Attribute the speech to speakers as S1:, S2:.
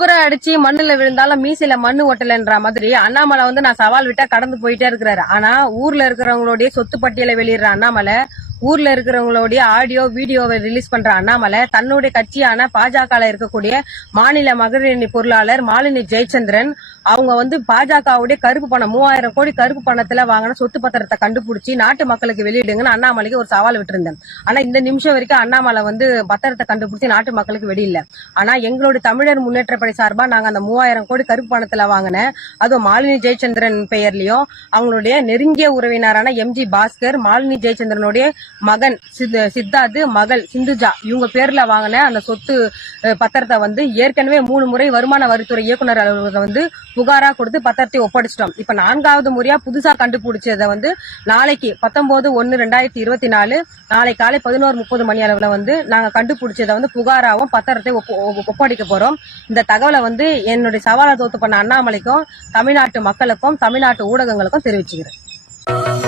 S1: குப்புற அடிச்சு மண்ணுல விழுந்தாலும் மீசையில மண்ணு ஒட்டலன்ற மாதிரி அண்ணாமலை வந்து நான் சவால் விட்டா கடந்து போயிட்டே இருக்கிறாரு. ஆனா ஊர்ல இருக்கிறவங்களுடைய சொத்து பட்டியலை வெளியிடுற அண்ணாமலை ஊர்ல இருக்கிறவங்களுடைய ஆடியோ வீடியோவை ரிலீஸ் பண்ற அண்ணாமலை தன்னுடைய கட்சியான பாஜக இருக்கக்கூடிய மாநில மகளிரணி பொருளாளர் மாலினி ஜெயச்சந்திரன் அவங்க வந்து பாஜகவுடைய கருப்பு பணம் மூவாயிரம் கோடி கருப்பு பணத்துல வாங்கின சொத்து பத்திரத்தை கண்டுபிடிச்சி நாட்டு மக்களுக்கு வெளியிடுங்கன்னு அண்ணாமலைக்கு ஒரு சவால் விட்டுருந்தேன். ஆனா இந்த நிமிஷம் வரைக்கும் அண்ணாமலை வந்து பத்திரத்தை கண்டுபிடிச்சி நாட்டு மக்களுக்கு வெளியில. ஆனா எங்களுடைய தமிழர் முன்னேற்ற படை சார்பா நாங்க அந்த மூவாயிரம் கோடி கருப்பு பணத்துல வாங்கின அதுவும் மாலினி ஜெயச்சந்திரன் பெயர்லயும் அவங்களுடைய நெருங்கிய உறவினரான எம்ஜி பாஸ்கர் மாலினி ஜெயச்சந்திரனுடைய மகன் சித்- சித்தார்த் மகள் சிந்துஜா. இவங்க பேர்ல வாங்கின அந்த சொத்து பத்திரத்தை வந்து ஏற்கனவே மூணு முறை வருமான வரித்துறை இயக்குனர் அலுவலகத்தை வந்து புகாரா கொடுத்து பத்திரத்தை ஒப்படைச்சிட்டோம். இப்ப நான்காவது முறையா புதுசா கண்டுபிடிச்சதை வந்து நாளைக்கு பத்தொன்பது ஒன்னு ரெண்டாயிரத்தி இருபத்தி நாலு நாளை காலை பதினோரு முப்பது மணி அளவுல வந்து நாங்க கண்டுபிடிச்சதை வந்து புகாராவும் பத்திரத்தை ஒப்படைக்க போறோம். இந்த தகவலை வந்து என்னுடைய சவாலை தோத்து பண்ண அண்ணாமலைக்கும் தமிழ்நாட்டு மக்களுக்கும் தமிழ்நாட்டு ஊடகங்களுக்கும் தெரிவிச்சுக்கிறேன்.